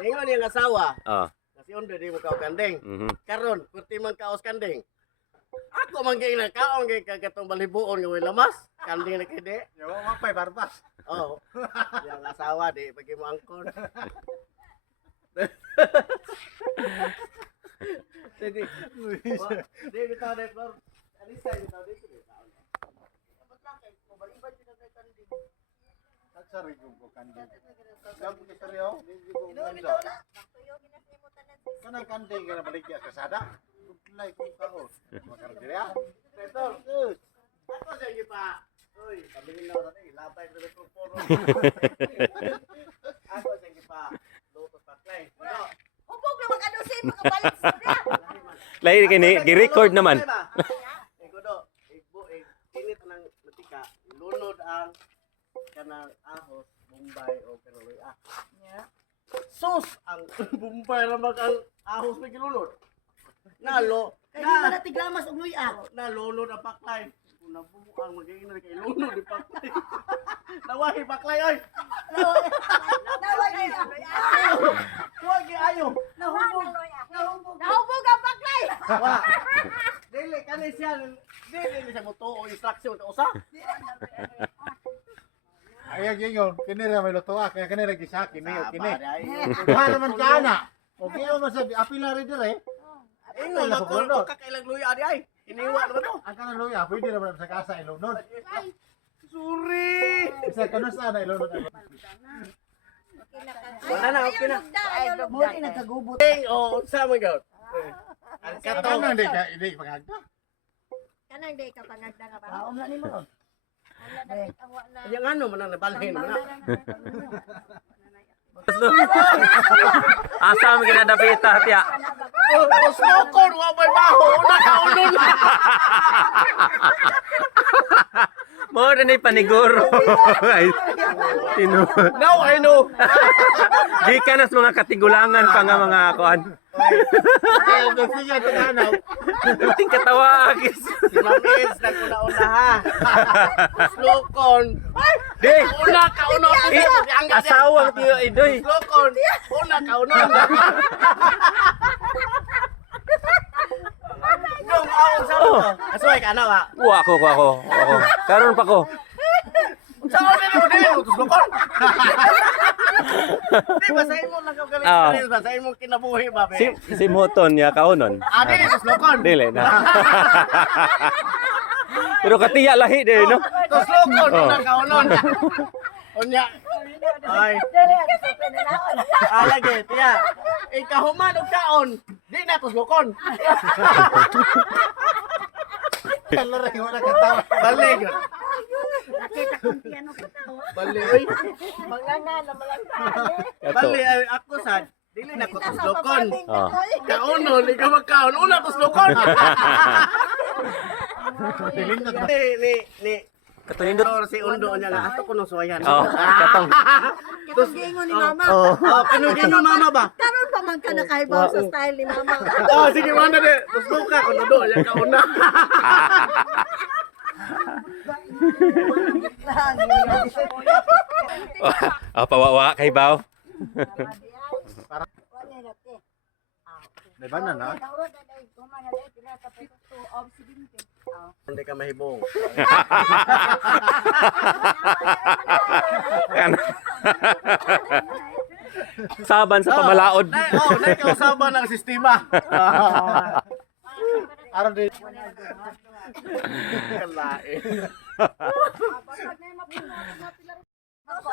Ingon yung asawa. Oh. Kasi undo di mo kao kanding. Mhm. Karon, kurti man kaos kanding. Ako man gay na kaon gay kagatong balibuon nga way lamas. Kanding na kede. Yo, mapay barbas. Oh. Yang asawa di pagi mo angkon. Jadi, di bitaw de flor. Alisa bitaw de kede. Sagsari ko kanding. Gabi ka seryo, di ko Bitaw na. Tuyo ginasimutan na. kanang kanding ka na baligya kasada. Kulay ko kaos. Makardir ya. Betul. Ako sa pa. Uy, sabihin na sa tayo, labay ko sa puro. Ako sa pa. Lutos paklay. No. Hubog na mag-anusin, makabalik sa niya. Lain kini gi-record naman. Ikudo, init ng matika, lunod ang kanang ahos, Bombay o Kanoy ah. Sus ang Bombay ra mag ang ahos may gilunod. Nalo, Kaya di ba natigramas og luya? nalunod ang paklay. Kung nabubuang mag-iinod kay lunod ang paklay. Nawahi paklay oy. Nawag niya. Huwag ayo. Nahubog. Nahubog ang baklay. Wa. Dili kani siya. Dili siya mo tuo instruction ta usa. Ayaw gingon, kini ra may luto kaya kini ra gisaki niyo kini. Ay. Para man kana. O kiyo man sabi apila ri dire. Ingon ako kakailang luya di ay. Iniwa naman to. Ang kanang luya pwede ra man sa kasa ilunod. Sorry. Isa kana sana ilunod. Wala na, okay na. Muli nagkagubot. Ting o unsa man gyud. Ang Katong katong di ka hindi pagagda. Kanang day ka pangagda nga ba? Kaom na nimo. Wala na awa na. yang ano man ang nabalhin mo na. Asa mo ginadapita tiya. Osmokon wa bay baho na kaulon. Mo na ni paniguro. Ay, tino. Now I know. Di ka na sa mga katigulangan pa nga mga kuan. Kaya siya tinanaw. Ting katawa agis. Si Mamis naguna-una ha. Osmokon. Di. Una kauno Asawang tiyo idoy. Osmokon. Una kauno. Dong awon sa Oh. Asway ka na wa. Wa ako. Karon pa ko. Sa ano ni mo din Osmokon. Di ba sa imo lang galing Ah. experience ba sa imo kinabuhi ba be? Si Moton ya kaunon. Adi ni Osmokon. Dili na. Pero katiya lahi de no. Osmokon Oh. una kaunon. Unya. Ay. Dali ang sa nanaon. Alage, tiya. Ikahuman og kaon. Di na Osmokon. Kalare wala katawa. Bali gyud. Nakita kong piano ko tao. Bali oy. Manganga na malangkani. Bali ay, ako sad. Dili na ko Osmokon. Oh. Kaunon, ikaw magkaon. Una Osmokon. Piling na Ni Katulindot. Pero si Undo niya nga ato ko nung suwayan. Oh, katong. Kitong gingon ni mama. Oh. Oh, kanugin mo mama ba? Karon pa man ka nakaibaw sa style ni mama. Oh, sige mana de. Terus ka kuno do ya kauna. Pawawa kay baw. Di ba na na? Hindi ka mahibong. Kan. Saban sa pamalaod. Nay kausaban ng sistema. Aron di Kalae. Ako